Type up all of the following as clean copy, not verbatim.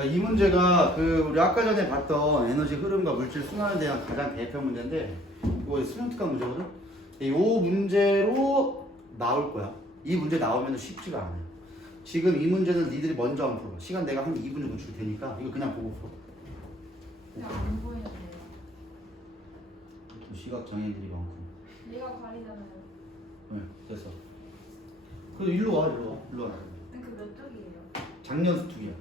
자, 이 문제가 우리 아까 전에 봤던 에너지 흐름과 물질 순환에 대한 가장 대표 문제인데, 이거 수능 특강 문제거든? 이 문제로 나올 거야. 이 문제 나오면 쉽지가 않아요. 지금 이 문제는 니들이 먼저 한번 풀어봐. 시간 내가 한 2분 정도 줄 테니까 이거 그냥 보고 풀어. 그냥 안 보이는데요. 시각 장애인들이 많고. 얘가 가리잖아요. 네, 됐어. 그래도 일로 와. 일로 와. 근데 그 몇 쪽이에요? 작년 수특이야.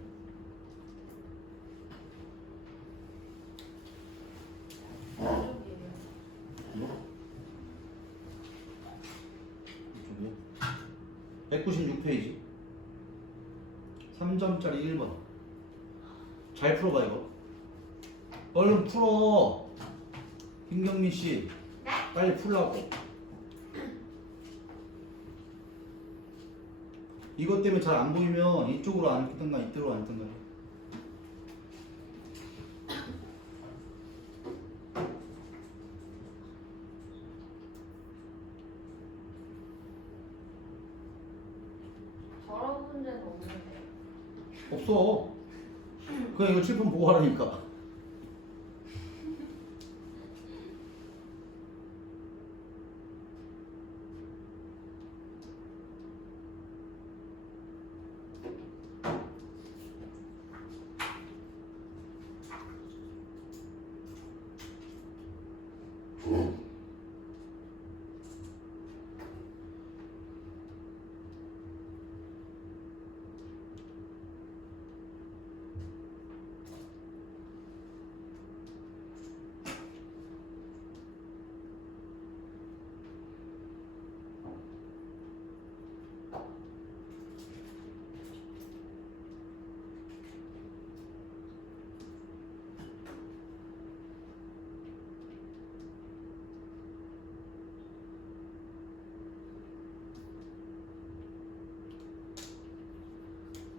몇 쪽이에요? 이쪽이요? 196페이지. 3점짜리 1번. 잘 풀어봐 이거. 얼른 풀어. 김경민 씨. 빨리 풀라고. 이것 때문에 잘 안 보이면 이쪽으로 앉든가 이쪽으로 앉든가. 저런 문제는 없는데. 없어. 그냥 이거 칠판 보고 하라니까.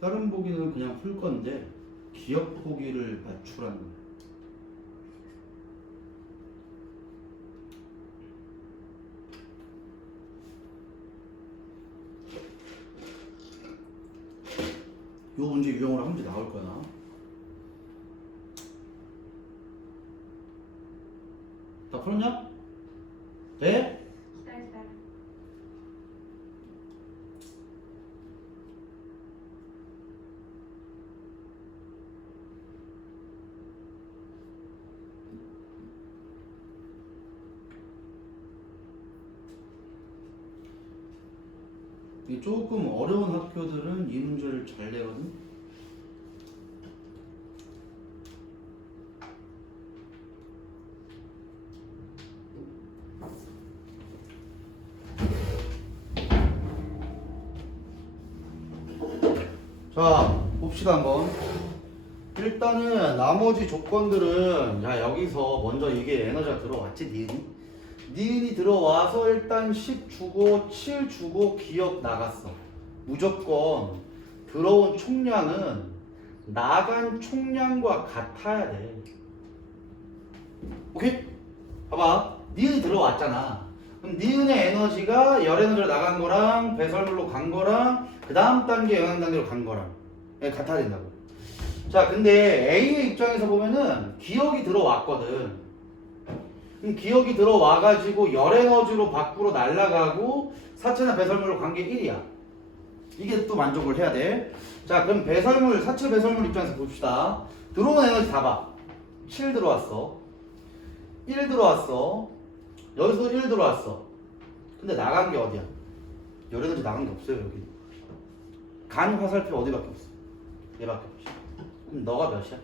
다른 보기는 그냥 풀 건데 기억 보기를 맞추라는 거야. 요 문제 유형으로 한 문제 나올 거야. 다 풀었냐? 돼? 기다려. 이 조금 어려운 학교들은 이 문제를 잘 내거든. 자, 봅시다 한번. 일단은 나머지 조건들은 여기서 먼저 이게 에너지가 들어왔지. 니은이 들어와서 일단 10 주고 7 주고 기억 나갔어. 무조건 들어온 총량은 나간 총량과 같아야 돼. 오케이? 봐봐. 니은이 들어왔잖아. 그럼 니은의 에너지가 열 에너지로 나간 거랑 배설물로 간 거랑 그 다음 단계 영향 단계로 간 거랑 같아야 된다고. 자, 근데 A의 입장에서 보면은 기억이 들어왔거든. 기억이 들어와가지고 열 에너지로 밖으로 날아가고 사체나 배설물로 간 게 1이야. 이게 또 만족을 해야 돼. 자, 그럼 배설물, 사체 배설물 입장에서 봅시다. 들어온 에너지 다 봐. 7 들어왔어. 1 들어왔어. 여기서도 1 들어왔어. 근데 나간 게 어디야? 열 에너지 나간 게 없어요, 여기. 간 화살표 어디밖에 없어? 얘밖에 없지. 그럼 너가 몇이야?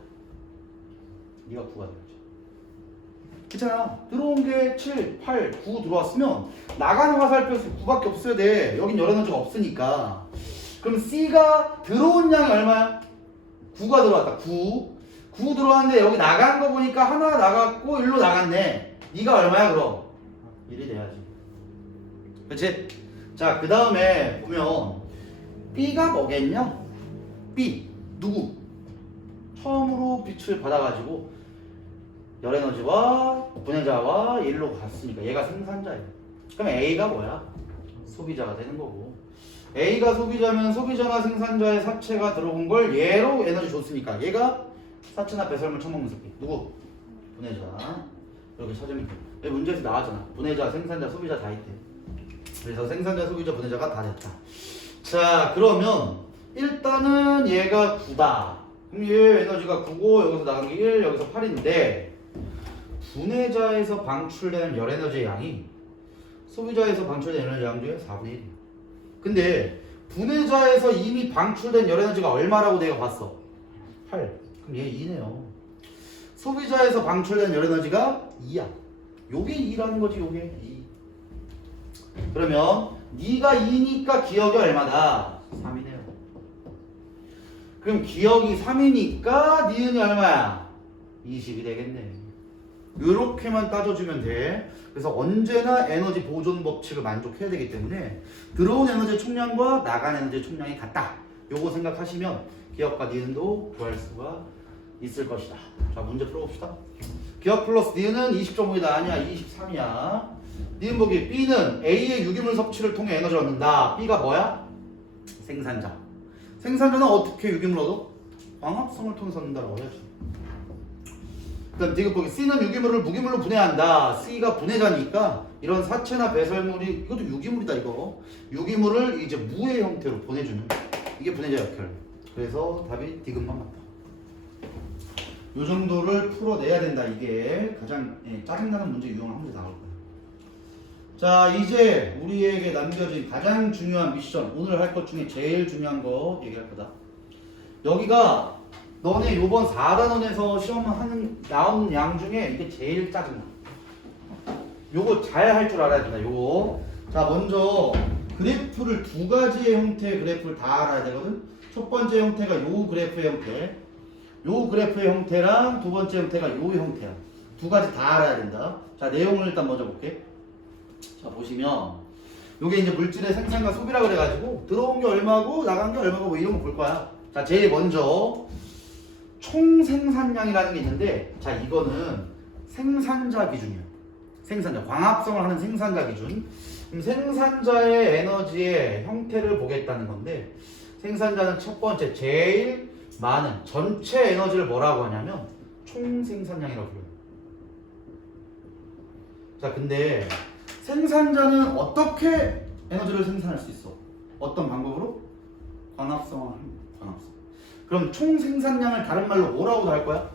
네가 9가 되겠지. 그렇잖아. 들어온 게 7, 8, 9 들어왔으면 나가는 화살표 수 9밖에 없어야 돼. 여긴 열 에너지가 없으니까. 그럼 C가 들어온 양이 얼마야? 9가 들어왔다. 9 들어왔는데 여기 나간 거 보니까 하나 나갔고 1로 나갔네. 네가 얼마야 그럼? 1이 돼야지. 그렇지? 자, 그 다음에 보면 B가 뭐겠냐? B 누구? 처음으로 빛을 받아가지고 열에너지와 분해자와 1로 갔으니까 얘가 생산자예요. 그럼 A가 뭐야? 소비자가 되는 거고. A가 소비자면 소비자나 생산자의 사체가 들어온 걸 얘로 에너지 줬으니까 얘가 사체나 배설물 처먹는 새끼. 누구? 분해자. 이렇게 찾으면 돼. 여기 문제에서 나왔잖아. 분해자, 생산자, 소비자 다 있대. 그래서 생산자, 소비자, 분해자가 다 됐다. 자, 그러면 일단은 얘가 9다. 그럼 얘 에너지가 9고 여기서 나간 게 1, 여기서 8인데 분해자에서 방출되는 열 에너지의 양이 소비자에서 방출된 에너지 양 중에 4분의 1이야. 근데 분해자에서 이미 방출된 열 에너지가 얼마라고 내가 봤어? 8. 그럼 얘 2네요. 소비자에서 방출된 열 에너지가 2야. 요게 2라는 거지, 요게 2. 그러면 네가 2니까 기억이 얼마다? 3이네요. 그럼 기억이 3이니까 니은이 얼마야? 20이 되겠네. 요렇게만 따져주면 돼. 그래서 언제나 에너지 보존 법칙을 만족해야 되기 때문에 들어온 에너지의 총량과 나간 에너지의 총량이 같다. 요거 생각하시면 기억과 니은도 구할 수가 있을 것이다. 자, 문제 풀어봅시다. 기억 플러스 니은은 20.5이다. 아니야, 23이야. 니은 보기. B는 A의 유기물 섭취를 통해 에너지를 얻는다. B가 뭐야? 생산자. 생산자는 어떻게 유기물 얻어? 광합성을 통해서 얻는다라고 해야지. 그다음 디귿 보기. C는 유기물을 무기물로 분해한다. C가 분해자니까 이런 사체나 배설물이 이것도 유기물이다. 이거 유기물을 이제 무의 형태로 보내주는 이게 분해자 역할. 그래서 답이 디귿만 맞다. 요 정도를 풀어내야 된다. 이게 가장 짜증나는 문제 유형을 한 문제 나올 거야. 자, 이제 우리에게 남겨진 가장 중요한 미션, 오늘 할 것 중에 제일 중요한 거 얘기할 거다. 여기가 너네 요번 4단원에서 시험 나온 양 중에 이게 제일 짜증나. 요거 잘 할 줄 알아야 된다. 요거. 자, 먼저 그래프를 두 가지의 형태의 그래프를 다 알아야 되거든. 첫 번째 형태가 요 그래프의 형태, 요 그래프의 형태랑 두 번째 형태가 요 형태야. 두 가지 다 알아야 된다. 자, 내용을 일단 먼저 볼게. 자, 보시면 요게 이제 물질의 생산과 소비라 그래가지고 들어온 게 얼마고 나간 게 얼마고 뭐 이런 거 볼 거야. 자, 제일 먼저 총 생산량이라는 게 있는데, 자, 이거는 생산자 기준이야. 생산자, 광합성을 하는 생산자 기준. 그럼 생산자의 에너지의 형태를 보겠다는 건데, 생산자는 첫 번째 제일 많은 전체 에너지를 뭐라고 하냐면 총 생산량이라고 불러요. 자, 근데 생산자는 어떻게 에너지를 생산할 수 있어? 어떤 방법으로? 광합성을 합니다. 광합성. 그럼 총 생산량을 다른 말로 뭐라고도 할 거야?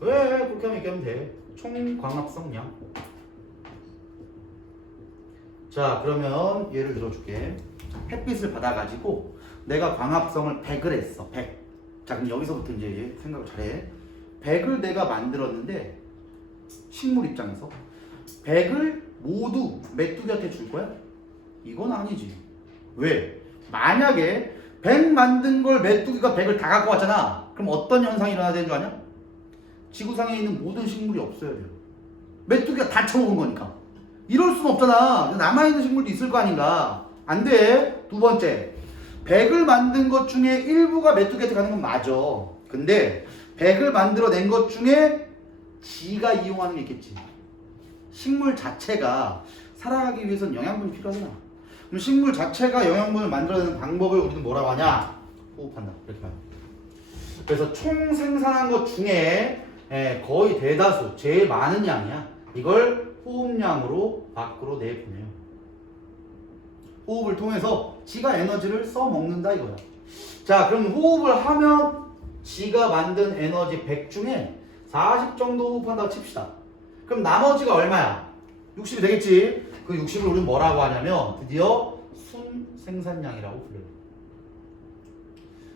왜 그렇게 하면 얘기하면 돼. 총 광합성량. 자, 그러면 예를 들어줄게. 햇빛을 받아가지고 내가 광합성을 100을 했어. 100. 자, 그럼 여기서부터 이제 생각을 잘해. 100을 내가 만들었는데 식물 입장에서 100을 모두 메뚜기한테 줄 거야? 이건 아니지. 왜? 만약에 100 만든 걸 메뚜기가 100을 다 갖고 왔잖아. 그럼 어떤 현상이 일어나야 되는 줄 아냐? 지구상에 있는 모든 식물이 없어야 돼요. 메뚜기가 다 처먹은 거니까. 이럴 순 없잖아. 남아있는 식물도 있을 거 아닌가. 안 돼. 두 번째, 100을 만든 것 중에 일부가 메뚜기한테 가는 건 맞아. 근데 100을 만들어낸 것 중에 지가 이용하는 게 있겠지. 식물 자체가 살아가기 위해서는 영양분이 필요하잖아. 그럼 식물 자체가 영양분을 만들어내는 방법을 우리는 뭐라고 하냐? 호흡한다. 이렇게 봐요. 그래서 총 생산한 것 중에 거의 대다수, 제일 많은 양이야. 이걸 호흡량으로 밖으로 내보내요. 호흡을 통해서 지가 에너지를 써먹는다 이거야. 자, 그럼 호흡을 하면 지가 만든 에너지 100 중에 40 정도 호흡한다고 칩시다. 그럼 나머지가 얼마야? 60이 되겠지. 그 60을 우리는 뭐라고 하냐면 드디어 순생산량이라고 불러요.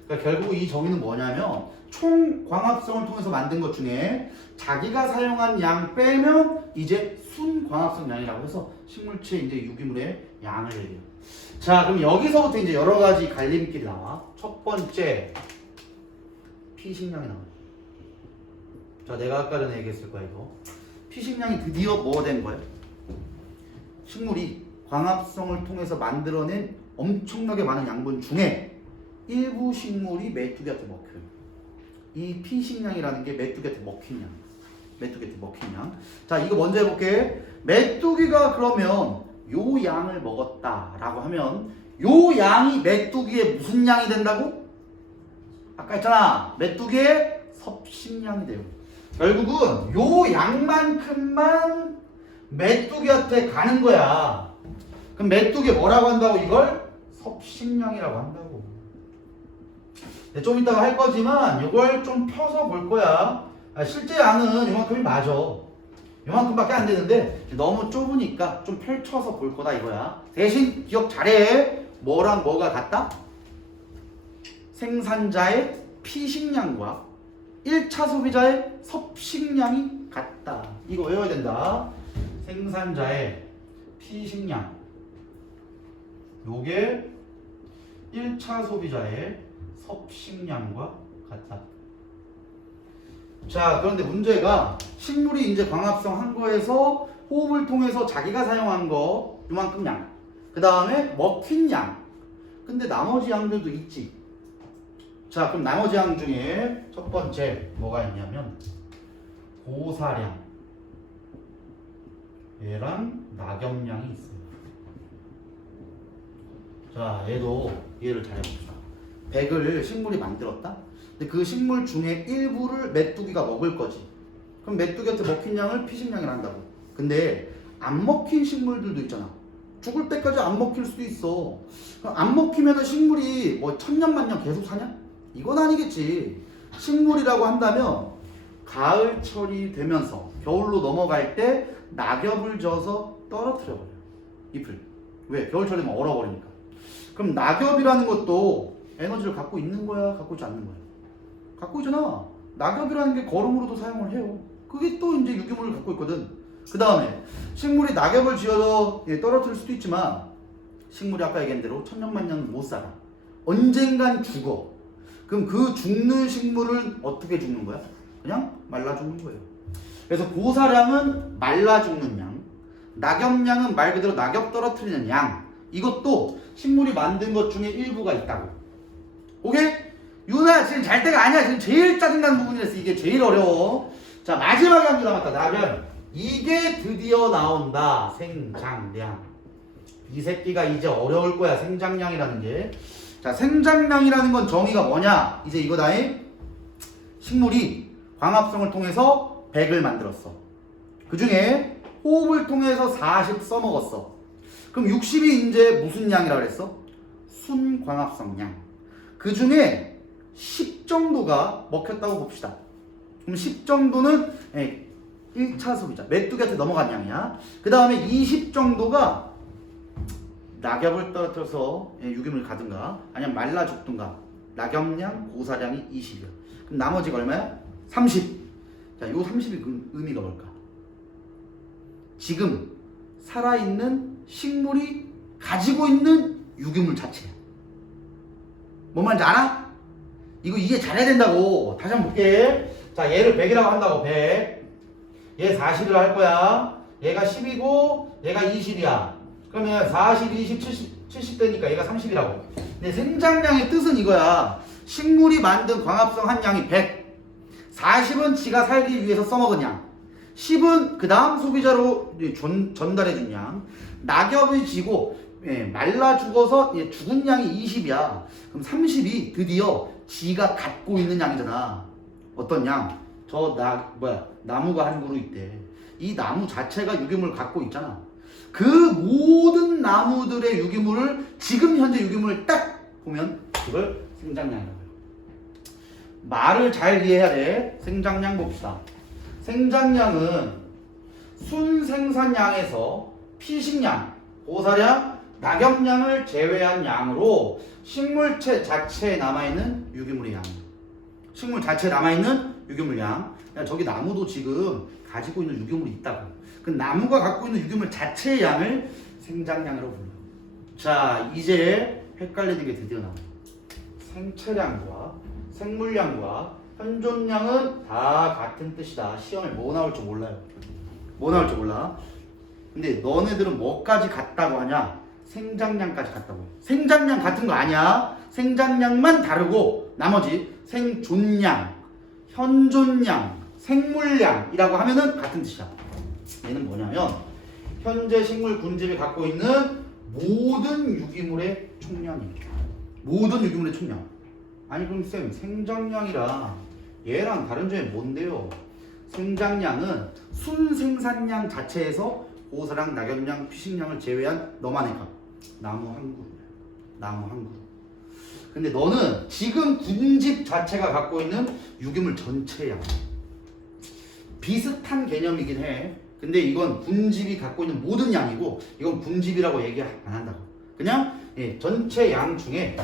그러니까 결국 이 정의는 뭐냐면 총 광합성을 통해서 만든 것 중에 자기가 사용한 양 빼면 이제 순광합성 양이라고 해서 식물체 이제 유기물의 양을 얘기해요. 자, 그럼 여기서부터 이제 여러 가지 갈림길이 나와. 첫 번째, 피식량이 나와요. 자, 내가 아까 전에 얘기했을 거야, 이거. 피식량이 드디어 뭐 된 거예요? 식물이 광합성을 통해서 만들어낸 엄청나게 많은 양분 중에 일부 식물이 메뚜기한테 먹혀요. 이 피식량이라는 게 메뚜기한테 먹힌 양. 메뚜기한테 먹힌 양. 자, 이거 먼저 해볼게. 메뚜기가 그러면 요 양을 먹었다라고 하면 요 양이 메뚜기의 무슨 양이 된다고? 아까 했잖아. 메뚜기의 섭식량이 돼요. 결국은 요 양만큼만 메뚜기한테 가는 거야. 그럼 메뚜기 뭐라고 한다고 이걸? 섭식량이라고 한다고. 좀 이따가 할 거지만 이걸 좀 펴서 볼 거야. 실제 양은 요만큼이 맞아. 요만큼밖에 안 되는데 너무 좁으니까 좀 펼쳐서 볼 거다 이거야. 대신 기억 잘해. 뭐랑 뭐가 같다? 생산자의 피식량과 1차 소비자의 섭식량이 같다. 이거 외워야 된다. 생산자의 피식량, 요게 1차 소비자의 섭식량과 같다. 자, 그런데 문제가 식물이 이제 광합성 한 거에서 호흡을 통해서 자기가 사용한 거 요만큼 양, 그 다음에 먹힌 양. 근데 나머지 양들도 있지. 자, 그럼 나머지 양 중에 첫 번째 뭐가 있냐면 고사량, 얘랑 낙엽량이 있어요. 자, 얘도 이해를 잘 해봅시다. 100을 식물이 만들었다? 근데 그 식물 중에 일부를 메뚜기가 먹을 거지. 그럼 메뚜기한테 먹힌 양을 피식량이라 한다고. 근데 안 먹힌 식물들도 있잖아. 죽을 때까지 안 먹힐 수도 있어. 그럼 안 먹히면 식물이 뭐 천년만년 계속 사냐? 이건 아니겠지. 식물이라고 한다면 가을철이 되면서 겨울로 넘어갈 때 낙엽을 져서 떨어뜨려버려요. 잎을. 왜? 겨울철 되면 얼어버리니까. 그럼 낙엽이라는 것도 에너지를 갖고 있는 거야? 갖고 있지 않는 거야? 갖고 있잖아. 낙엽이라는 게 거름으로도 사용을 해요. 그게 또 이제 유기물을 갖고 있거든. 그 다음에 식물이 낙엽을 지어서 떨어뜨릴 수도 있지만 식물이 아까 얘기한 대로 천년만년 못 살아. 언젠간 죽어. 그럼 그 죽는 식물은 어떻게 죽는 거야? 그냥 말라 죽는 거예요. 그래서 고사량은 말라 죽는 양, 낙엽량은 말 그대로 낙엽 떨어뜨리는 양. 이것도 식물이 만든 것 중에 일부가 있다고. 오케이? 유나 지금 잘 때가 아니야. 지금 제일 짜증나는 부분이라서 이게 제일 어려워. 자, 마지막에 한 개 남았다. 나면 이게 드디어 나온다. 생장량. 이 새끼가 이제 어려울 거야. 생장량이라는 게. 자, 생장량이라는 건 정의가 뭐냐? 이제 이거다잉. 식물이 광합성을 통해서 100을 만들었어. 그 중에 호흡을 통해서 40 써먹었어. 그럼 60이 이제 무슨 양이라고 그랬어? 순광합성 양. 그 중에 10 정도가 먹혔다고 봅시다. 그럼 10 정도는 1차 소비자, 메뚜기한테 넘어간 양이야. 그 다음에 20 정도가 낙엽을 떨어뜨려서 유기물 가든가 아니면 말라 죽든가. 낙엽량, 고사량이 20이야. 그럼 나머지가 얼마야? 30. 자, 요 30이 의미가 뭘까? 지금 살아있는 식물이 가지고 있는 유기물 자체야. 뭔 말인지 알아? 이거 이해 잘해야 된다고. 다시 한번 볼게. 자, 얘를 100이라고 한다고. 100. 얘 40을 할 거야. 얘가 10이고 얘가 20이야. 그러면 40, 20, 70 되니까 얘가 30이라고. 근데 생장량의 뜻은 이거야. 식물이 만든 광합성 한 양이 100. 40은 지가 살기 위해서 써먹은 양. 10은 그 다음 소비자로 전달해준 양. 낙엽이 지고 말라 죽어서 죽은 양이 20이야. 그럼 30이 드디어 지가 갖고 있는 양이잖아. 어떤 양? 나무가 한 그루 있대. 이 나무 자체가 유기물을 갖고 있잖아. 그 모든 나무들의 유기물을 지금 현재 유기물을 딱 보면 그걸 생장량이라고 해요. 말을 잘 이해해야 돼. 생장량 봅시다. 생장량은 순생산량에서 피식량, 고사량, 낙엽량을 제외한 양으로 식물체 자체에 남아있는 유기물의 양. 식물 자체에 남아있는 유기물 양. 야, 저기 나무도 지금 가지고 있는 유기물이 있다고. 그 나무가 갖고 있는 유기물 자체의 양을 생장량이라고 불러요. 자, 이제 헷갈리는 게 드디어 나와요. 생체량과 생물량과 현존량은 다 같은 뜻이다. 시험에 뭐 나올지 몰라요. 뭐 나올지 몰라. 근데 너네들은 뭐까지 같다고 하냐? 생장량까지 같다고 해요. 생장량 같은 거 아니야. 생장량만 다르고 나머지 생존량, 현존량, 생물량이라고 하면은 같은 뜻이야. 얘는 뭐냐면 현재 식물 군집이 갖고 있는 모든 유기물의 총량입니다. 모든 유기물의 총량. 아니 그럼 쌤 생장량이랑 얘랑 다른 점이 뭔데요? 생장량은 순생산량 자체에서 고사량, 낙엽량, 피식량을 제외한 너만의 값. 나무 한 그루. 나무 한 그루. 근데 너는 지금 군집 자체가 갖고 있는 유기물 전체 양. 비슷한 개념이긴 해. 근데 이건 군집이 갖고 있는 모든 양이고 이건 군집이라고 얘기 안 한다고. 그냥 전체 양 중에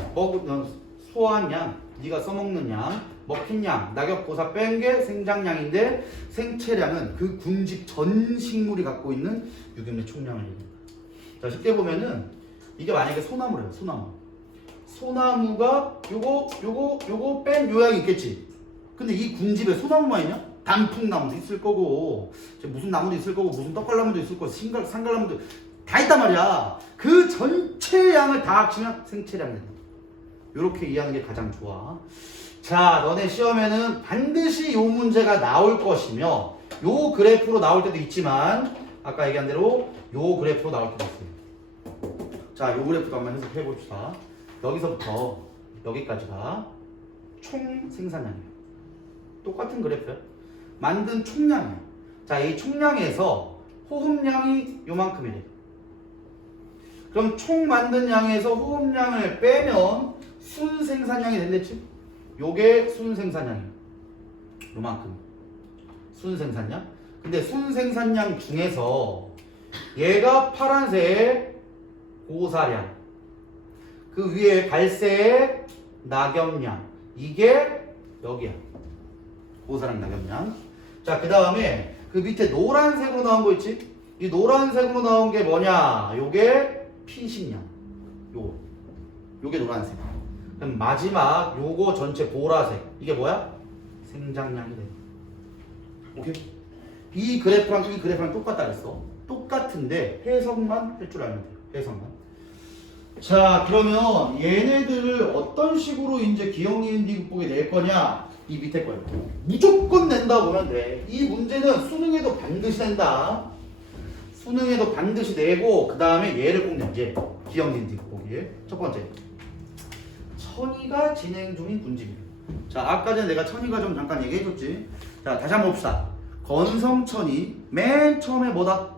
소화한 양, 네가 써먹는 양, 먹힌 양, 낙엽, 고사 뺀 게 생장량인데 생체량은 그 군집 전 식물이 갖고 있는 유기물의 총량을 얘기합니다. 자, 쉽게 보면은 이게 만약에 소나무래요. 소나무. 소나무가 요거 뺀 요양이 있겠지. 근데 이 군집에 소나무만 있냐? 단풍나무도 있을 거고 무슨 나무도 있을 거고 무슨 떡갈나무도 있을 거고 산갈나무도 다 있단 말이야. 그 전체 양을 다 합치면 생체량이 된다. 이렇게 이해하는 게 가장 좋아. 자, 너네 시험에는 반드시 요 문제가 나올 것이며 요 그래프로 나올 때도 있지만 아까 얘기한 대로 요 그래프로 나올 때도 있어요. 자, 요 그래프도 한번 해석해 봅시다. 여기서부터 여기까지가 총 생산량이에요. 똑같은 그래프야. 만든 총량이에요. 자, 이 총량에서 호흡량이 요만큼이래. 그럼 총 만든 양에서 호흡량을 빼면 순생산량이 된댔지? 요게 순생산량이에요. 요만큼. 순생산량. 근데 순생산량 중에서 얘가 파란색 고사량, 그 위에 갈색 낙엽량, 이게 여기야. 고사량 낙엽량. 자, 그 다음에 그 밑에 노란색으로 나온 거 있지? 이 노란색으로 나온 게 뭐냐? 요게 피식량. 요게 노란색. 그럼 마지막 요거 전체 보라색. 이게 뭐야? 생장량이 돼. 오케이? 이 그래프랑 똑같다 그랬어. 똑같은데 해석만 할 줄 알면 돼요. 해석만. 자, 그러면 얘네들을 어떤 식으로 이제 기억 니은 디귿보기 낼 거냐? 이 밑에 거예요. 무조건 낸다 보면 돼. 이 문제는 수능에도 반드시 낸다. 수능에도 반드시 내고 그 다음에 얘를 꼭 내지. 기억 니은 디귿보기에 첫 번째. 천이가 진행 중인 군집이에요. 자, 아까 전에 내가 천이가 좀 잠깐 얘기해줬지. 자, 다시 한번 봅시다. 건성천이 맨 처음에 뭐다?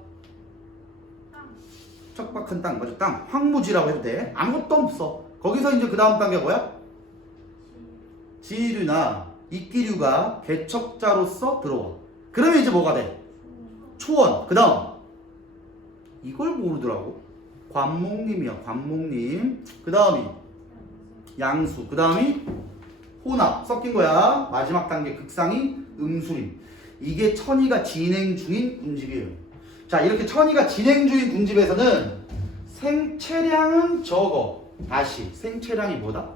척박한 땅, 맞아? 땅, 황무지라고 해도 돼. 아무것도 없어. 거기서 이제 그 다음 단계가 뭐야? 지류나 이끼류가 개척자로서 들어와. 그러면 이제 뭐가 돼? 초원. 그 다음 이걸 모르더라고. 관목님이야. 관목님. 그 다음이 양수. 그 다음이 혼합. 섞인 거야. 마지막 단계 극상이 음수림. 이게 천이가 진행 중인 군집이에요. 자, 이렇게 천이가 진행 중인 군집에서는 생체량은 적어. 다시 생체량이 뭐다?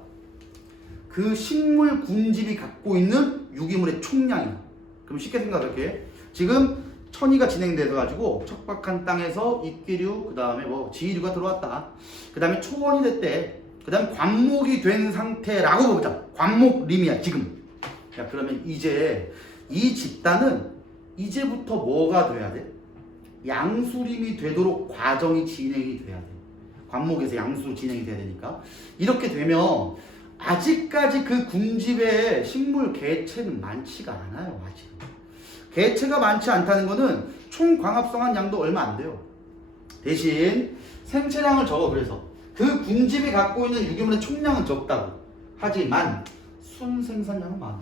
그 식물 군집이 갖고 있는 유기물의 총량이야. 그럼 쉽게 생각할게. 지금 천이가 진행돼서 가지고 척박한 땅에서 이끼류, 그 다음에 뭐 지류가 들어왔다. 그 다음에 초원이 됐대. 그 다음에 관목이 된 상태라고 보자. 관목림이야 지금. 자, 그러면 이제 이 집단은 이제부터 뭐가 돼야 돼? 양수림이 되도록 과정이 진행이 돼야 돼. 관목에서 양수로 진행이 돼야 되니까. 이렇게 되면 아직까지 그 군집의 식물 개체는 많지가 않아요. 아직. 개체가 많지 않다는 거는 총 광합성한 양도 얼마 안 돼요. 대신 생체량을 적어. 그래서 그 군집이 갖고 있는 유기물의 총량은 적다고. 하지만 순생산량은 많아.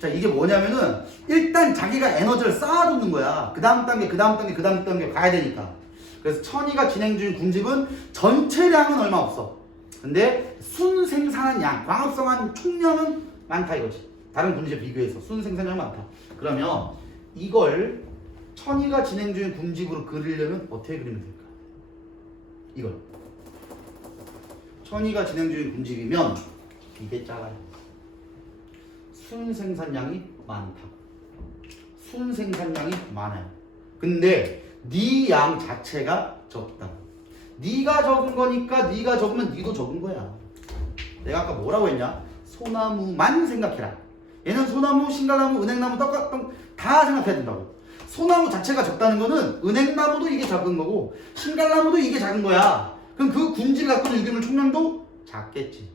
자, 이게 뭐냐면은 일단 자기가 에너지를 쌓아두는 거야. 그 다음 단계 가야 되니까. 그래서 천이가 진행 중인 군집은 전체량은 얼마 없어. 근데 순생산한 양, 광합성한 총량은 많다 이거지. 다른 군집에 비교해서 순생산량이 많다. 그러면 이걸 천이가 진행 중인 군집으로 그리려면 어떻게 그리면 될까? 이걸 천이가 진행 중인 군집이면 이게 작아요. 순생산량이 많다. 순생산량이 많아요. 근데 네 양 자체가 적다. 네가 적은 거니까 네가 적으면 네도 적은 거야. 내가 아까 뭐라고 했냐? 소나무만 생각해라. 얘는 소나무, 신갈나무, 은행나무, 떡갈나무 다 생각해야 된다고. 소나무 자체가 적다는 거는 은행나무도 이게 작은 거고 신갈나무도 이게 작은 거야. 그럼 그 군집이 갖고 있는 유기물 총량도 작겠지.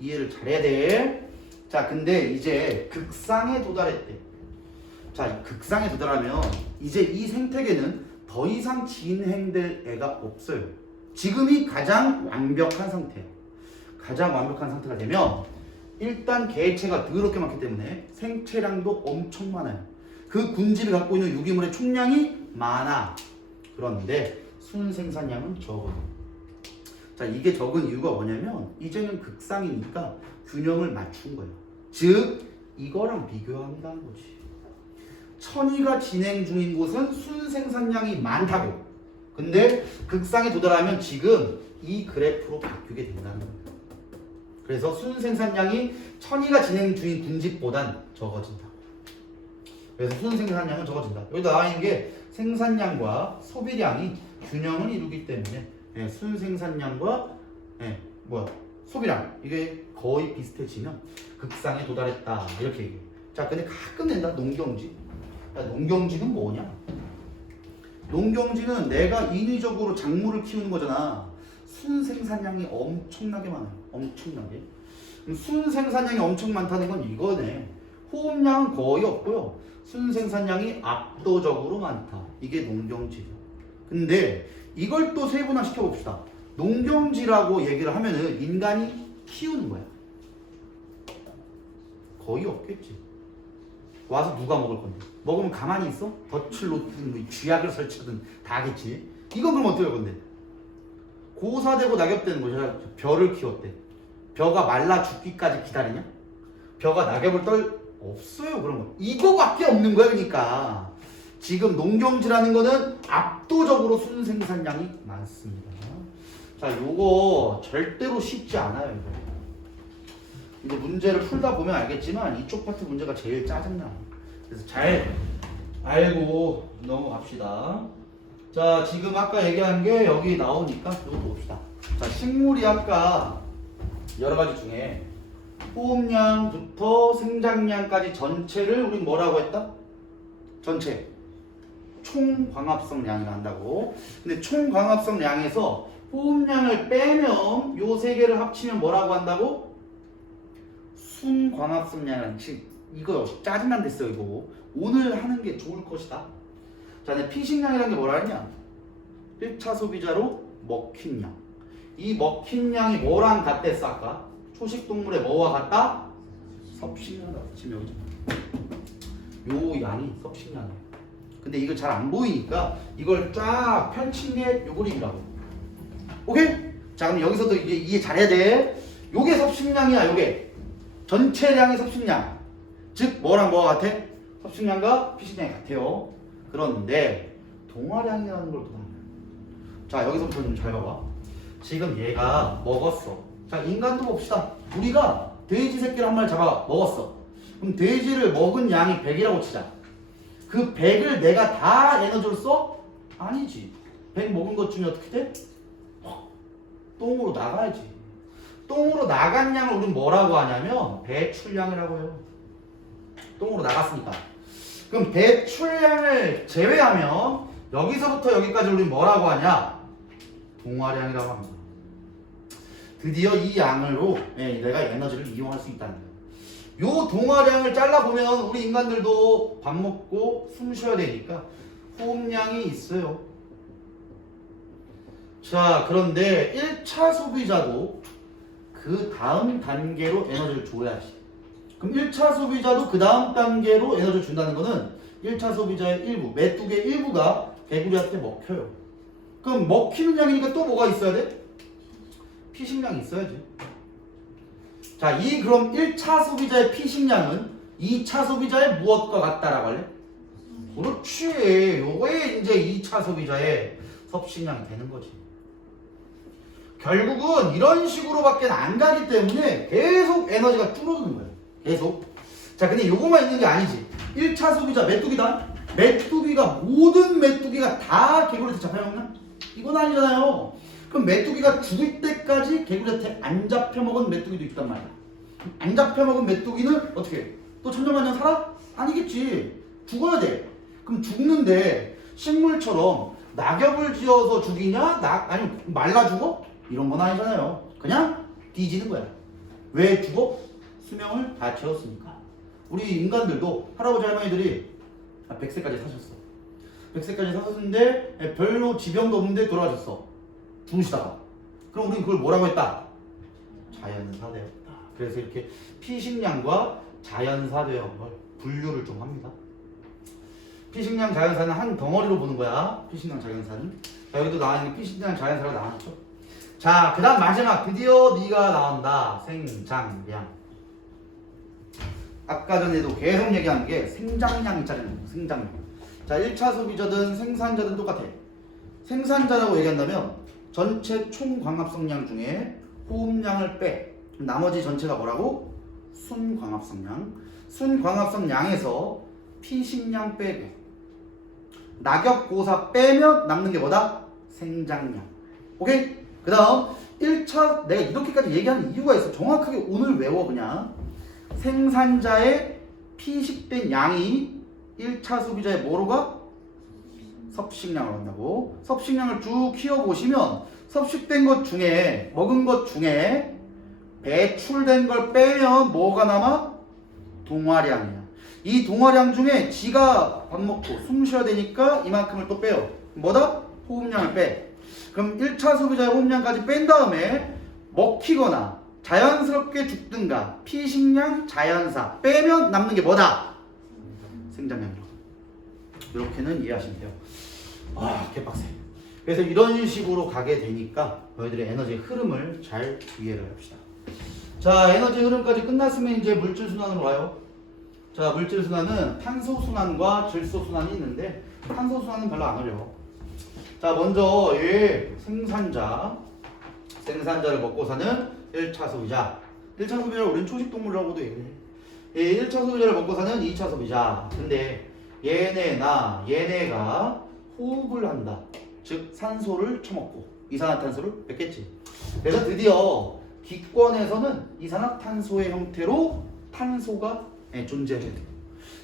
이해를 잘해야 돼. 자, 근데 이제 극상에 도달했대. 자, 극상에 도달하면 이제 이 생태계는 더 이상 진행될 애가 없어요. 지금이 가장 완벽한 상태야. 가장 완벽한 상태가 되면 일단 개체가 더럽게 많기 때문에 생체량도 엄청 많아요. 그 군집이 갖고 있는 유기물의 총량이 많아. 그런데 순생산량은 적어요. 자, 이게 적은 이유가 뭐냐면 이제는 극상이니까 균형을 맞춘 거예요. 즉 이거랑 비교한다는 거지. 천이가 진행 중인 곳은 순생산량이 많다고. 근데 극상에 도달하면 지금 이 그래프로 바뀌게 된다는 거예요. 그래서 순생산량이 천이가 진행 중인 군집보단 적어진다. 그래서 순생산량은 적어진다. 여기 나와 있는 게 생산량과 소비량이 균형을 이루기 때문에 순생산량과 소비량 이게 거의 비슷해지면 극상에 도달했다 이렇게 얘기해. 자, 근데 가끔 낸다 농경지. 야, 농경지는 뭐냐? 농경지는 내가 인위적으로 작물을 키우는 거잖아. 순생산량이 엄청나게 많아요. 엄청나게. 그럼 순생산량이 엄청 많다는 건 이거네. 호흡량은 거의 없고요. 순생산량이 압도적으로 많다. 이게 농경지죠. 근데 이걸 또 세분화 시켜봅시다. 농경지라고 얘기를 하면은 인간이 키우는 거야. 거의 없겠지. 와서 누가 먹을 건데? 먹으면 가만히 있어? 덫을 놓든 뭐 쥐약을 설치든 다 하겠지. 이건 그럼 어떻게 할 건데? 고사되고 낙엽되는 거죠. 벼를 키웠대. 벼가 말라 죽기까지 기다리냐? 벼가 낙엽을 없어요. 그런 거. 이거밖에 없는 거야. 그러니까 지금 농경지라는 거는 압도적으로 순생산량이 많습니다. 자, 요거 절대로 쉽지 않아요. 이거. 이제 문제를 풀다 보면 알겠지만 이쪽 파트 문제가 제일 짜증나. 그래서 잘 알고 넘어갑시다. 자, 지금 아까 얘기한 게 여기 나오니까 이거 봅시다. 자, 식물이 아까 여러 가지 중에 호흡량부터 생장량까지 전체를 우리 뭐라고 했다? 전체 총광합성량이 난다고. 근데 총광합성량에서 호흡량을 빼면 요 세 개를 합치면 뭐라고 한다고? 순광합성량이라는. 이거 짜증난 됐어요. 이거 오늘 하는 게 좋을 것이다. 자, 내 피식량이라는 게 뭐라 했냐? 1차 소비자로 먹힌 양. 이 먹힌 양이 뭐랑 같댔어 아까? 초식동물의 뭐와 같다? 섭식량과 같으면 요 양이 섭식량이에요. 근데 이거 잘 안 보이니까 이걸 쫙 펼친 게 요 그림이라고. 오케이? 자, 그럼 여기서도 이제 이해 잘해야 돼. 요게 섭식량이야. 요게 전체량의 섭식량. 즉 뭐랑 뭐가 같아? 섭식량과 피식량이 같아요. 그런데 동화량이라는 걸 또 나와요. 자, 여기서부터 좀 잘 봐봐. 지금 얘가 먹었어. 자, 인간도 봅시다. 우리가 돼지 새끼를 한 마리 잡아 먹었어. 그럼 돼지를 먹은 양이 100이라고 치자. 그 100을 내가 다 에너지로 써? 아니지. 100 먹은 것 중에 어떻게 돼? 똥으로 나가야지. 똥으로 나간 양을 우리는 뭐라고 하냐면 배출량이라고 해요. 똥으로 나갔으니까. 그럼 배출량을 제외하면 여기서부터 여기까지 우리는 뭐라고 하냐? 동화량이라고 합니다. 드디어 이 양으로 내가 에너지를 이용할 수 있다는 거예요. 요 동화량을 잘라보면 우리 인간들도 밥 먹고 숨 쉬어야 되니까 호흡량이 있어요. 자, 그런데 1차 소비자도 그 다음 단계로 에너지를 줘야지. 그럼 1차 소비자도 그 다음 단계로 에너지를 준다는 거는 1차 소비자의 일부, 메뚜기의 일부가 개구리한테 먹혀요. 그럼 먹히는 양이니까 또 뭐가 있어야 돼? 피식량이 있어야지. 자, 그럼 1차 소비자의 피식량은 2차 소비자의 무엇과 같다라고 할래? 그렇지. 요거에 이제 2차 소비자의 섭식량이 되는 거지. 결국은 이런 식으로밖에 안 가기 때문에 계속 에너지가 줄어드는 거예요. 계속. 자, 근데 요거만 있는 게 아니지. 1차 소비자 메뚜기다. 메뚜기가 모든 메뚜기가 다 개구리한테 잡혀먹나? 이건 아니잖아요. 그럼 메뚜기가 죽을 때까지 개구리한테 안 잡혀먹은 메뚜기도 있단 말이야. 안 잡혀먹은 메뚜기는 어떻게 해? 또 천년만년 살아? 아니겠지. 죽어야 돼. 그럼 죽는데 식물처럼 낙엽을 지어서 죽이냐? 아니 말라 죽어? 이런 건 아니잖아요. 그냥 뒤지는 거야. 왜 죽어? 수명을 다 채웠으니까. 우리 인간들도 할아버지 할머니들이 100세까지 사셨어. 100세까지 사셨는데 별로 지병도 없는데 돌아가셨어. 죽으시다가. 그럼 우리는 그걸 뭐라고 했다? 자연사되었다. 그래서 이렇게 피식량과 자연사되었던 걸 분류를 좀 합니다. 피식량 자연사는 한 덩어리로 보는 거야. 피식량 자연사는. 자, 여기도 나와있는 피식량 자연사가 나왔죠. 자, 그 다음 마지막 드디어 네가 나온다. 생장량. 아까 전에도 계속 얘기하는 게 생장량 있잖아요. 생장량. 자, 1차 소비자든 생산자든 똑같아. 생산자라고 얘기한다면 전체 총 광합성량 중에 호흡량을 빼. 나머지 전체가 뭐라고? 순광합성량. 순광합성량에서 피식량 빼고 낙엽고사 빼면 남는 게 뭐다? 생장량. 오케이? 그 다음 1차 내가 이렇게까지 얘기하는 이유가 있어. 정확하게 오늘 외워 그냥. 생산자의 피식된 양이 1차 소비자의 뭐로 가? 섭식량으로 간다고. 섭식량을 쭉 키워보시면 섭식된 것 중에 먹은 것 중에 배출된 걸 빼면 뭐가 남아? 동화량이야. 이 동화량 중에 지가 밥 먹고 숨 쉬어야 되니까 이만큼을 또 빼요. 뭐다? 호흡량을 빼. 그럼 1차 소비자의 호흡량까지 뺀 다음에 먹히거나 자연스럽게 죽든가 피식량 자연사 빼면 남는 게 뭐다? 생장량이라고. 이렇게는 이해하시면 돼요. 아, 개빡세. 그래서 이런 식으로 가게 되니까 너희들의 에너지 흐름을 잘 이해를 합시다. 자, 에너지 흐름까지 끝났으면 이제 물질 순환으로 와요. 자, 물질 순환은 탄소 순환과 질소 순환이 있는데 탄소 순환은 별로 안 어려워. 자, 먼저 얘 생산자를 먹고 사는 1차 소비자. 1차 소비자를 우리는 초식동물이라고도 얘기해. 이 1차 소비자를 먹고 사는 2차 소비자. 근데 얘네가 호흡을 한다. 즉 산소를 처먹고 이산화탄소를 뺏겠지. 그래서 드디어 기권에서는 이산화탄소의 형태로 탄소가 존재해야 돼.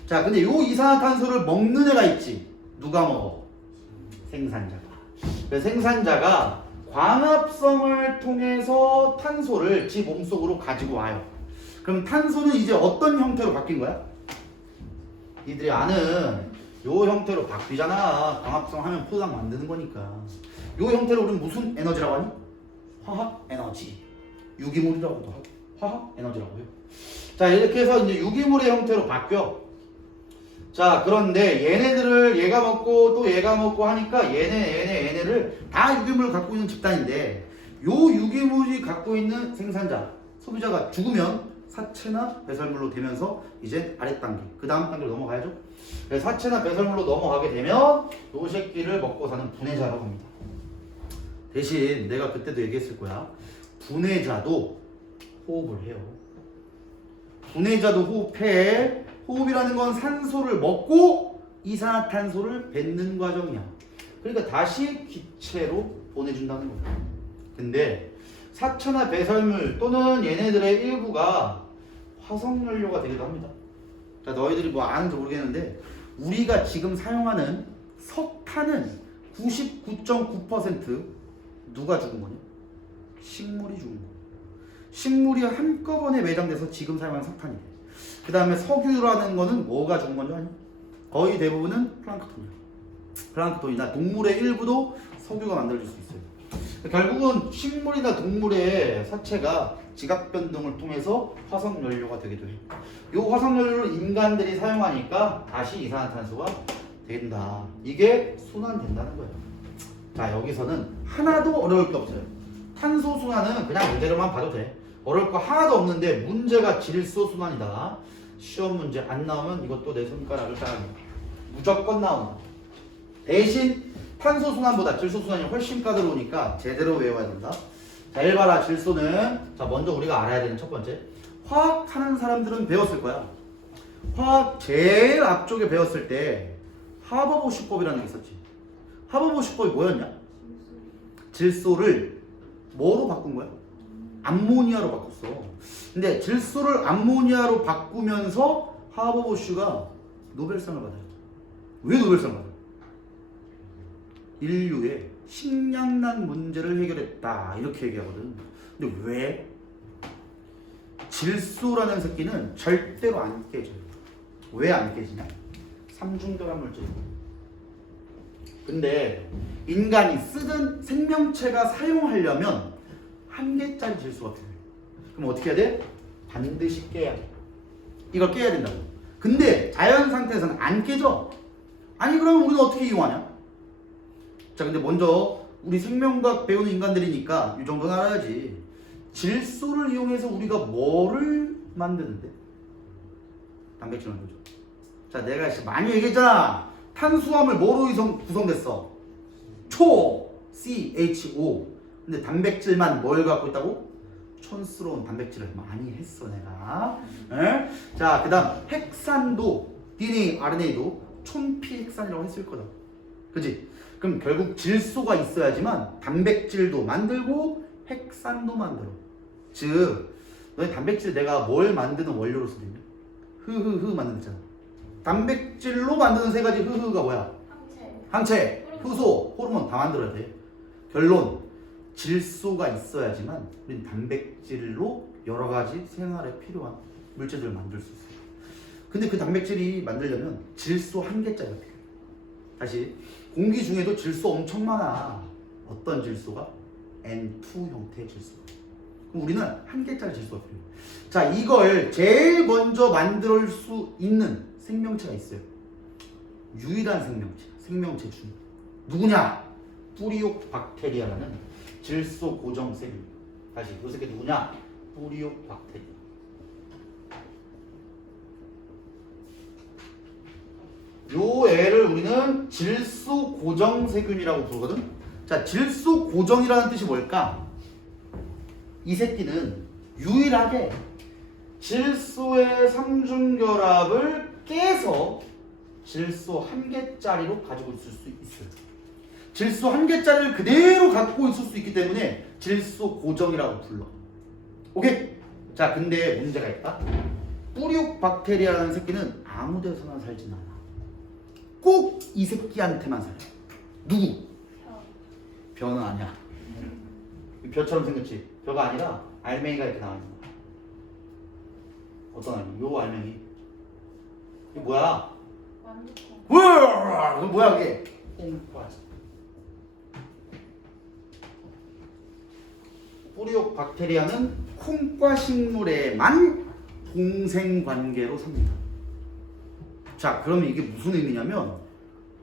자, 근데 요 이산화탄소를 먹는 애가 있지. 누가 먹어? 생산자가. 그래서 생산자가 광합성을 통해서 탄소를 지 몸속으로 가지고 와요. 그럼 탄소는 이제 어떤 형태로 바뀐 거야? 니들이 아는 요 형태로 바뀌잖아. 광합성 하면 포장 만드는 거니까. 요 형태로 우리는 무슨 에너지라고 하니? 화학 에너지. 유기물이라고도 하고 화학 에너지라고 해요. 자, 이렇게 해서 이제 유기물의 형태로 바뀌어. 자, 그런데 얘네들을 얘가 먹고 또 얘가 먹고 하니까 얘네를 다 유기물을 갖고 있는 집단인데 요 유기물이 갖고 있는 생산자, 소비자가 죽으면 사체나 배설물로 되면서 이제 아랫단계, 그 다음 단계로 넘어가야죠. 그래서 사체나 배설물로 넘어가게 되면 요 새끼를 먹고 사는 분해자라고 합니다. 대신 내가 그때도 얘기했을 거야. 분해자도 호흡을 해요. 분해자도 호흡해. 호흡이라는 건 산소를 먹고 이산화탄소를 뱉는 과정이야. 그러니까 다시 기체로 보내준다는 거야. 근데 사체나 배설물 또는 얘네들의 일부가 화석연료가 되기도 합니다. 자, 너희들이 뭐 아는지 모르겠는데 우리가 지금 사용하는 석탄은 99.9% 누가 죽은 거냐? 식물이 죽은 거. 식물이 한꺼번에 매장돼서 지금 사용하는 석탄이 돼. 그 다음에 석유라는 거는 뭐가 죽은 건지 아니? 거의 대부분은 플랑크톤이야. 플랑크톤이나 동물의 일부도 석유가 만들어질 수 있어요. 결국은 식물이나 동물의 사체가 지각 변동을 통해서 화석연료가 되기도 해. 이 화석연료를 인간들이 사용하니까 다시 이산화탄소가 된다. 이게 순환된다는 거예요. 자, 여기서는 하나도 어려울 게 없어요. 탄소 순환은 그냥 문제로만 봐도 돼. 어려울 거 하나도 없는데 문제가 질소 순환이다. 시험 문제 안 나오면 이것도 내 손가락을 따라합니다. 무조건 나온다. 대신 탄소 순환보다 질소 순환이 훨씬 까다로우니까 제대로 외워야 된다. 자, 1봐라. 질소는 자, 먼저 우리가 알아야 되는 첫 번째, 화학 하는 사람들은 배웠을 거야. 화학 제일 앞쪽에 배웠을 때 하버보슈법이라는 게 있었지. 하버보슈법이 뭐였냐? 질소를 뭐로 바꾼 거야? 암모니아로 바꿨어. 근데 질소를 암모니아로 바꾸면서 하버보슈가 노벨상을 받아요. 왜 노벨상을 받아요? 인류의 식량난 문제를 해결했다 이렇게 얘기하거든. 근데 왜? 질소라는 새끼는 절대로 안 깨져요. 왜 안 깨지냐? 삼중결합 물질이고. 근데 인간이 쓰던 생명체가 사용하려면 한 개짜리 질소가 필요해. 그럼 어떻게 해야 돼? 반드시 깨야 돼. 이걸 깨야 된다고. 근데 자연 상태에서는 안 깨져. 아니 그러면 우리는 어떻게 이용하냐? 자 근데 먼저 우리 생명과학 배우는 인간들이니까 이 정도는 알아야지. 질소를 이용해서 우리가 뭐를 만드는데? 단백질 만들죠. 자 내가 많이 얘기했잖아. 탄수화물 뭐로 구성됐어? 초, CHO. 근데 단백질만 뭘 갖고 있다고? 촌스러운 단백질을 많이 했어 내가. 에? 자 그다음 핵산도 DNA, RNA도 촌피핵산이라고 했을 거다. 그지? 그럼 결국 질소가 있어야지만 단백질도 만들고 핵산도 만들어. 즉 너희 단백질 내가 뭘 만드는 원료로 쓰냐? 흐흐흐 만드잖아. 단백질로 만드는 세 가지 흐흐가 뭐야? 항체, 효소, 호르몬 다 만들어야 돼. 결론 질소가 있어야지만 우린 단백질로 여러 가지 생활에 필요한 물질들을 만들 수 있어요. 근데 그 단백질이 만들려면 질소 한 개짜리가 필요해. 다시 공기 중에도 질소 엄청 많아. 어떤 질소가? N2 형태의 질소. 그럼 우리는 한 개짜리 질소가 필요해. 자 이걸 제일 먼저 만들 수 있는 생명체가 있어요. 유일한 생명체 중 누구냐? 뿌리옥박테리아라는 질소 고정 세균. 다시 이 새끼 누구냐? 뿌리옥박테리아. 요 애를 우리는 질소 고정 세균이라고 부르거든. 자, 질소 고정이라는 뜻이 뭘까? 이 새끼는 유일하게 질소의 삼중결합을 깨서 질소 한 개짜리로 가지고 있을 수 있어요. 질소 한 개짜리를 그대로 갖고 있을 수 있기 때문에 질소 고정이라고 불러. 오케이? 자, 근데 문제가 있다. 뿌리옥박테리아라는 새끼는 아무 데서나 살진 않아. 꼭 이 새끼한테만 살아. 누구? 벼는 아니야. 벼처럼 생겼지? 벼가 아니라 알맹이가 이렇게 나와 있는 거야. 어떤 알맹이? 요 알맹이. 이게 뭐야? 우와! 뭐야 이게? 콩과. 뿌리옥박테리아는 콩과 식물에만 동생관계로 삽니다. 자, 그러면 이게 무슨 의미냐면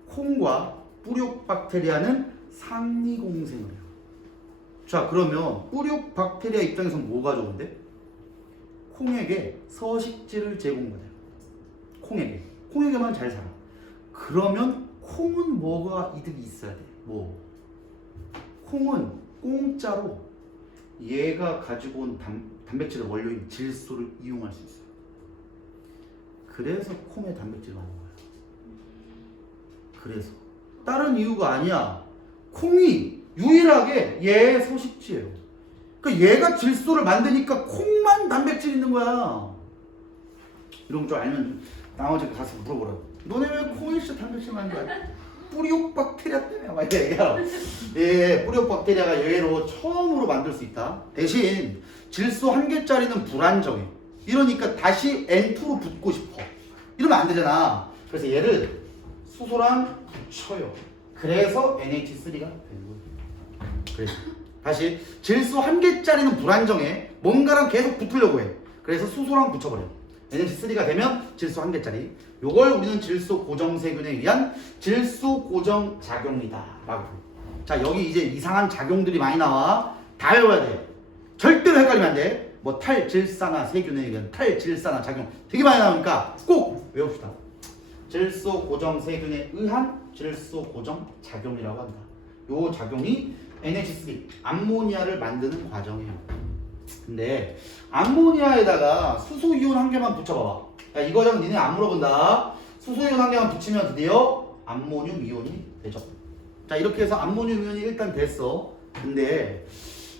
콩과 뿌리옥박테리아는 상리공생을 해요. 자, 그러면 뿌리옥박테리아 입장에서는 뭐가 좋은데? 콩에게 서식지를 제공받아요. 콩에게만 잘 살아. 그러면 콩은 뭐가 이득이 있어야 돼? 뭐? 콩은 공짜로 얘가 가지고 온 단백질의 원료인 질소를 이용할 수 있어요. 그래서 콩에 단백질을 하는 거야. 그래서 다른 이유가 아니야. 콩이 유일하게 얘의 서식지예요. 그러니까 얘가 질소를 만드니까 콩만 단백질 있는 거야. 이런 거 좀 알면 나머지 가서 물어보라. 너네 왜 콩이 진짜 단백질 만든 거야? 뿌리옥박테리아 때문에 막 이렇게 얘기하라. 예, 뿌리옥박테리아가 얘로 처음으로 만들 수 있다. 대신 질소 한 개짜리는 불안정해. 이러니까 다시 N2로 붙고 싶어. 이러면 안 되잖아. 그래서 얘를 수소랑 붙여요. 그래서 NH3가 되는 거예요. 그래서 다시 질소 한 개짜리는 불안정해. 뭔가랑 계속 붙으려고 해. 그래서 수소랑 붙여버려. NH3가 되면 질소 한 개짜리. 요걸 우리는 질소 고정세균에 의한 질소 고정 작용이다 라고 해요. 자, 여기 이제 이상한 작용들이 많이 나와. 다 외워야 돼. 절대로 헷갈리면 안 돼. 뭐 탈질산화 세균에 의한 탈질산화 작용 되게 많이 나오니까 꼭 외웁시다. 질소 고정 세균에 의한 질소 고정 작용이라고 한다. 요 작용이 NH3 암모니아를 만드는 과정이에요. 근데 암모니아에다가 수소이온 한 개만 붙여봐봐. 야, 이 과정은 니네 안 물어본다. 수소이온 한 개만 붙이면 드디어 암모늄 이온이 되죠. 자, 이렇게 해서 암모늄 이온이 일단 됐어. 근데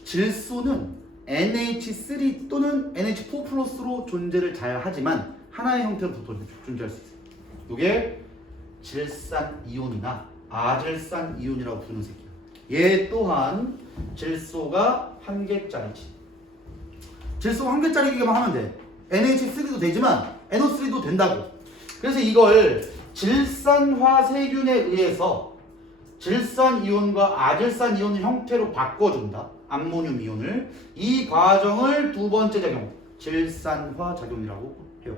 질소는 NH3 또는 NH4 플러스로 존재를 잘 하지만 하나의 형태로 존재할 수 있어요. 이게 질산 이온이나 아질산 이온이라고 부르는 새끼야. 얘 또한 질소가 한 개짜리지. 질소 한 개짜리기만 하면 돼. NH3도 되지만 NO3도 된다고. 그래서 이걸 질산화세균에 의해서 질산 이온과 아질산 이온 형태로 바꿔준다. 암모늄 이온을. 이 과정을 두 번째 작용, 질산화 작용이라고 해요.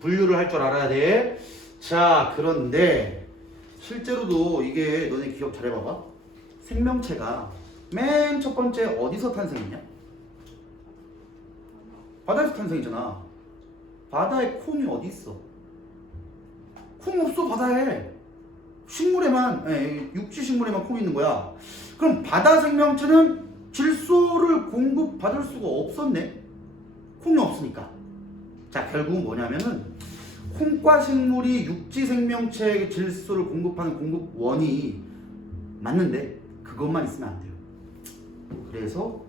분류를 할 줄 알아야 돼. 자, 그런데 실제로도 이게 너네 기억 잘 해봐봐. 생명체가 맨 첫 번째 어디서 탄생했냐? 바다에서 탄생이잖아. 바다에 콩이 어디 있어? 콩 없어 바다에. 식물에만, 육지 식물에만 콩이 있는 거야. 그럼 바다 생명체는 질소를 공급받을 수가 없었네. 콩이 없으니까. 자, 결국은 뭐냐면은 콩과 식물이 육지 생명체에게 질소를 공급하는 공급원이 맞는데 그것만 있으면 안 돼요. 그래서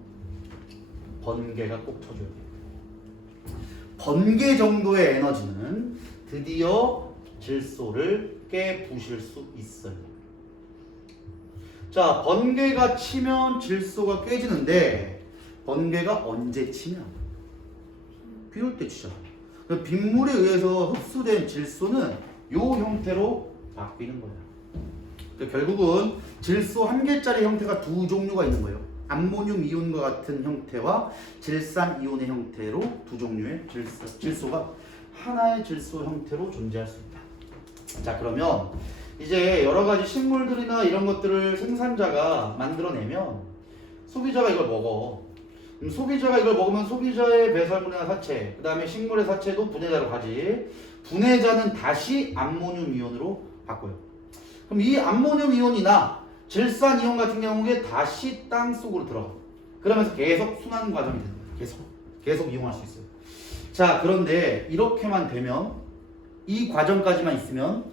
번개가 꼭 터져야 돼요. 번개 정도의 에너지는 드디어 질소를 깨부실 수 있어요. 자, 번개가 치면 질소가 깨지는데 번개가 언제 치냐? 비 올 때 치잖아. 빗물에 의해서 흡수된 질소는 이 형태로 바뀌는 거야. 결국은 질소 한 개짜리 형태가 두 종류가 있는 거예요. 암모늄 이온과 같은 형태와 질산 이온의 형태로 두 종류의 질소가 하나의 질소 형태로 존재할 수 있다. 자, 그러면 이제 여러 가지 식물들이나 이런 것들을 생산자가 만들어내면 소비자가 이걸 먹어. 소비자가 이걸 먹으면 소비자의 배설물이나 사체, 그 다음에 식물의 사체도 분해자로 가지. 분해자는 다시 암모늄 이온으로 바꿔요. 그럼 이 암모늄 이온이나 질산 이온 같은 경우에 다시 땅 속으로 들어가. 그러면서 계속 순환 과정이 되는 거예요. 계속 이용할 수 있어요. 자, 그런데 이렇게만 되면, 이 과정까지만 있으면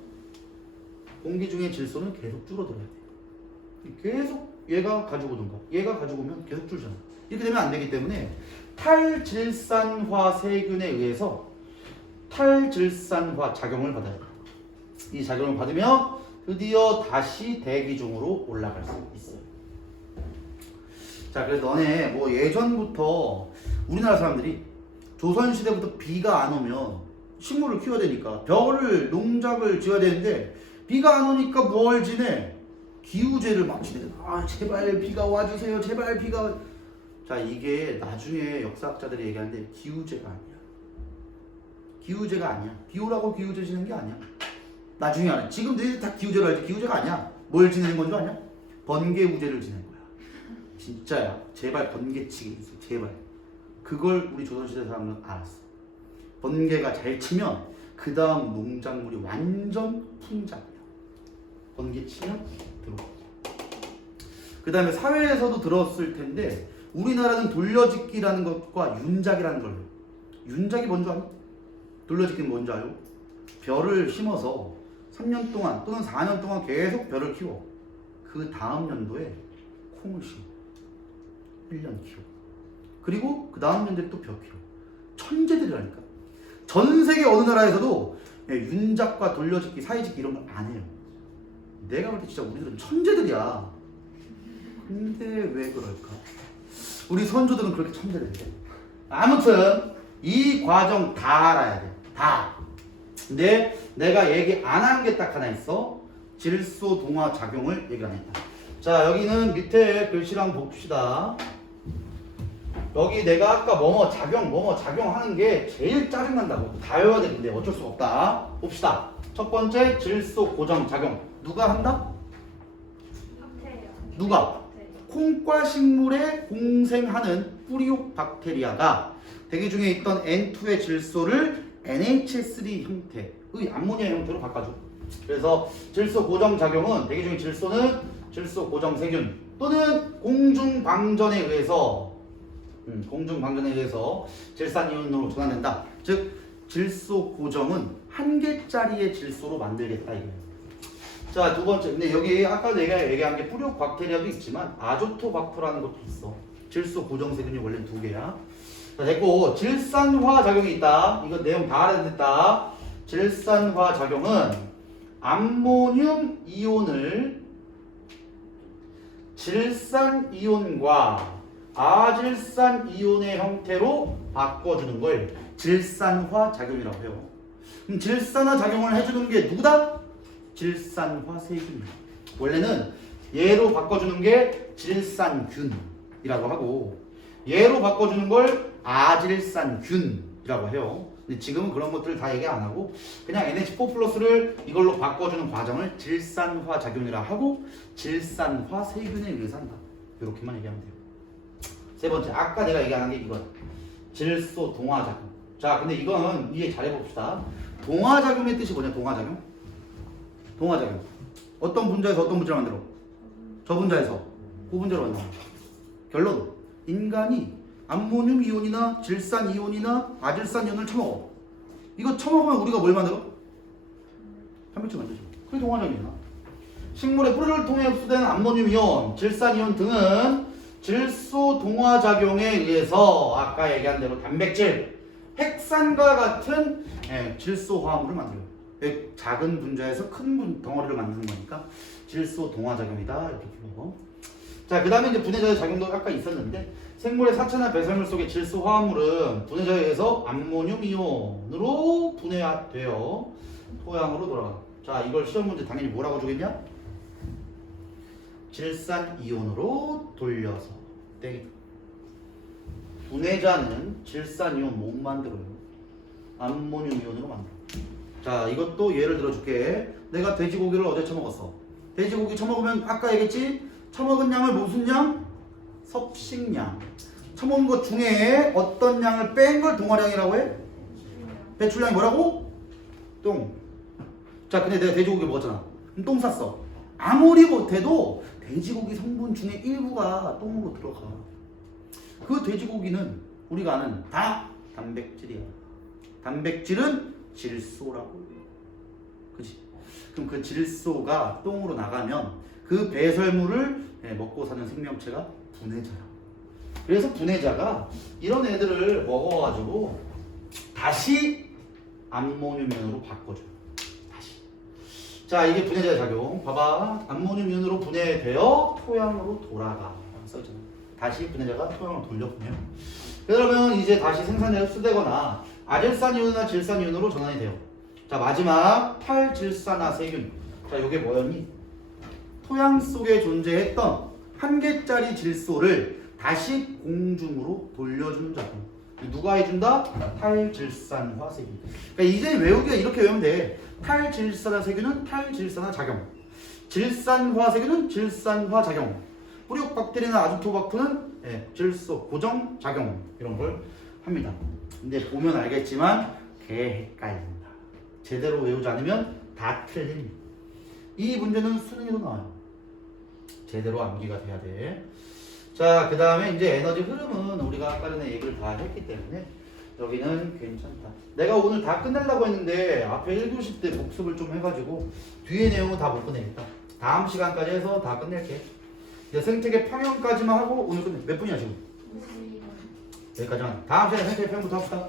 공기 중에 질소는 계속 줄어들어야 돼요. 계속 얘가 가지고 오던가 얘가 가지고 오면 계속 줄잖아. 이렇게 되면 안 되기 때문에 탈질산화 세균에 의해서 탈질산화 작용을 받아요. 이 작용을 받으면 드디어 다시 대기 중으로 올라갈 수 있어요. 자, 그래서 너네 뭐 예전부터 우리나라 사람들이 조선시대부터 비가 안 오면 식물을 키워야 되니까 벼를 농작을 지어야 되는데 비가 안 오니까 뭘 지내? 기우제를 막 지내. 아, 제발 비가 와주세요. 제발 비가. 자, 이게 나중에 역사학자들이 얘기하는데 기우제가 아니야. 기우제가 아니야. 비 오라고 기우제 지는 게 아니야. 나중에 알아. 지금 너희들 다 기우제로 알지. 기우제가 아니야. 뭘 지내는 건 줄 아냐? 번개우제를 지낸 거야. 진짜야. 제발 번개치기 있어. 제발. 그걸 우리 조선시대 사람들은 알았어. 번개가 잘 치면 그 다음 농작물이 완전 풍작이야. 번개 치면 들어와. 그 다음에 사회에서도 들었을 텐데 우리나라는 돌려짓기라는 것과 윤작이라는 걸 해요. 윤작이 뭔지 알아? 돌려짓기는 뭔지 알아요? 벼를 심어서 3년 동안 또는 4년 동안 계속 벼를 키워. 그 다음 연도에 콩을 심어. 1년 키워. 그리고 그 다음 연도에 또 벼 키워. 천재들이라니까. 전 세계 어느 나라에서도 윤작과 돌려짓기, 사이짓기 이런 걸 안 해요. 내가 볼 때 진짜 우리들은 천재들이야. 근데 왜 그럴까? 우리 선조들은 그렇게 천재들인데. 아무튼 이 과정 다 알아야 돼. 다. 근데 내가 얘기 안 한 게 딱 하나 있어. 질소 동화 작용을 얘기 안 했다. 자, 여기는 밑에 글씨랑 봅시다. 여기 내가 아까 뭐뭐 작용 하는 게 제일 짜증난다고. 다 외워야 되는데 어쩔 수가 없다. 봅시다. 첫 번째 질소 고정 작용. 누가 한다? 박테리아. 누가? 콩과 식물에 공생하는 뿌리옥 박테리아가 대기 중에 있던 N2의 질소를 NH3 형태의 암모니아 형태로 바꿔줘. 그래서 질소 고정 작용은 대기 중에 질소는 질소 고정 세균 또는 공중방전에 의해서 질산 이온으로 전환된다. 즉 질소 고정은 한 개짜리의 질소로 만들겠다 이거예요. 자, 두 번째. 근데 여기 아까 내가 얘기한 게 뿌리옥 박테리아도 있지만 아조토박터라는 것도 있어. 질소 고정 세균이 원래는 두 개야. 자, 됐고 질산화 작용이 있다. 이거 내용 다 알아야 됐다. 질산화 작용은 암모늄 이온을 질산 이온과 아질산 이온의 형태로 바꿔주는 걸 질산화 작용이라고 해요. 그럼 질산화 작용을 해주는 게 누구다? 질산화 세균. 원래는 얘로 바꿔주는 게 질산균이라고 하고 얘로 바꿔주는 걸 아질산균이라고 해요. 근데 지금은 그런 것들 다 얘기 안 하고 그냥 NH4 플러스를 이걸로 바꿔주는 과정을 질산화 작용이라 하고 질산화 세균에 의해서 한다. 이렇게만 얘기하면 돼요. 세 번째, 아까 내가 얘기 안 한 게 이거야. 질소 동화작용. 자, 근데 이건 이해 잘 해봅시다. 동화작용의 뜻이 뭐냐? 동화작용. 동화작용. 어떤 분자에서 어떤 분자를 만들어? 저 분자에서 그 분자로 만들어. 결론. 인간이 암모늄 이온이나 질산 이온이나 아질산 이온을 처먹어. 이거 처먹으면 우리가 뭘 만들어? 단백질 만들죠. 그게 동화작용이야. 식물의 뿌리를 통해 흡수된 암모늄 이온, 질산 이온 등은 질소 동화작용에 의해서 아까 얘기한 대로 단백질, 핵산과 같은 질소 화합물을 만들어요. 작은 분자에서 큰 덩어리를 만드는 거니까 질소 동화작용이다 이렇게 불러요. 자, 그 다음에 이제 분해자의 작용도 아까 있었는데 생물의 사체나 배설물 속의 질소 화합물은 분해자에 의해서 암모늄 이온으로 분해되어 토양으로 돌아가. 자, 이걸 시험 문제 당연히 뭐라고 주겠냐? 질산 이온으로 돌려서 땡. 분해자는 질산 이온 못 만들어요. 암모늄 이온으로 만들어. 자, 이것도 예를 들어줄게. 내가 돼지고기를 어제 처먹었어. 돼지고기 처먹으면 아까 얘기했지? 처먹은 양을 무슨 양? 섭식량. 처먹은 것 중에 어떤 양을 뺀 걸 동화량이라고 해? 배출량이 뭐라고? 똥. 자, 근데 내가 돼지고기 먹었잖아. 그럼 똥 쌌어. 아무리 못해도 돼지고기 성분 중에 일부가 똥으로 들어가. 그 돼지고기는 우리가 아는 다 단백질이야. 단백질은 질소라고 해. 그치? 그럼 그 질소가 똥으로 나가면 그 배설물을 먹고 사는 생명체가 분해자라고. 그래서 분해자가 이런 애들을 먹어가지고 다시 암모늄이온으로 바꿔줘요. 다시. 자, 이게 분해자의 작용. 봐봐. 암모늄이온으로 분해되어 토양으로 돌아가. 써있잖아. 다시 분해자가 토양으로 돌려보내요. 그러면 이제 다시 생산에 흡수되거나 아질산이온이나 질산이온으로 전환이 돼요. 자, 마지막 탈질산화세균. 자, 이게 뭐였니? 토양 속에 존재했던 한 개짜리 질소를 다시 공중으로 돌려주는 작용. 누가 해준다? 탈질산화세균. 그러니까 이제 외우기가 이렇게 외우면 돼. 탈질산화세균은 탈질산화작용, 질산화세균은 질산화작용, 뿌리옥박테리아나 아주토박터는 질소 고정작용 이런 걸 합니다. 근데 보면 알겠지만 개 헷갈린다. 제대로 외우지 않으면 다 틀립니다. 이 문제는 수능에도 나와요. 제대로 암기가 돼야 돼. 자, 그 다음에 이제 에너지 흐름은 우리가 아까 전에 얘기를 다 했기 때문에 여기는 괜찮다. 내가 오늘 다 끝내려고 했는데 앞에 1교시 때 복습을 좀 해가지고 뒤에 내용은 다 못 끝내니까 다음 시간까지 해서 다 끝낼게. 이제 생태계 평형까지만 하고 오늘 끝내. 몇 분이야 지금? 여기까지만. 다음 시간에 생태계 평형부터 합시다.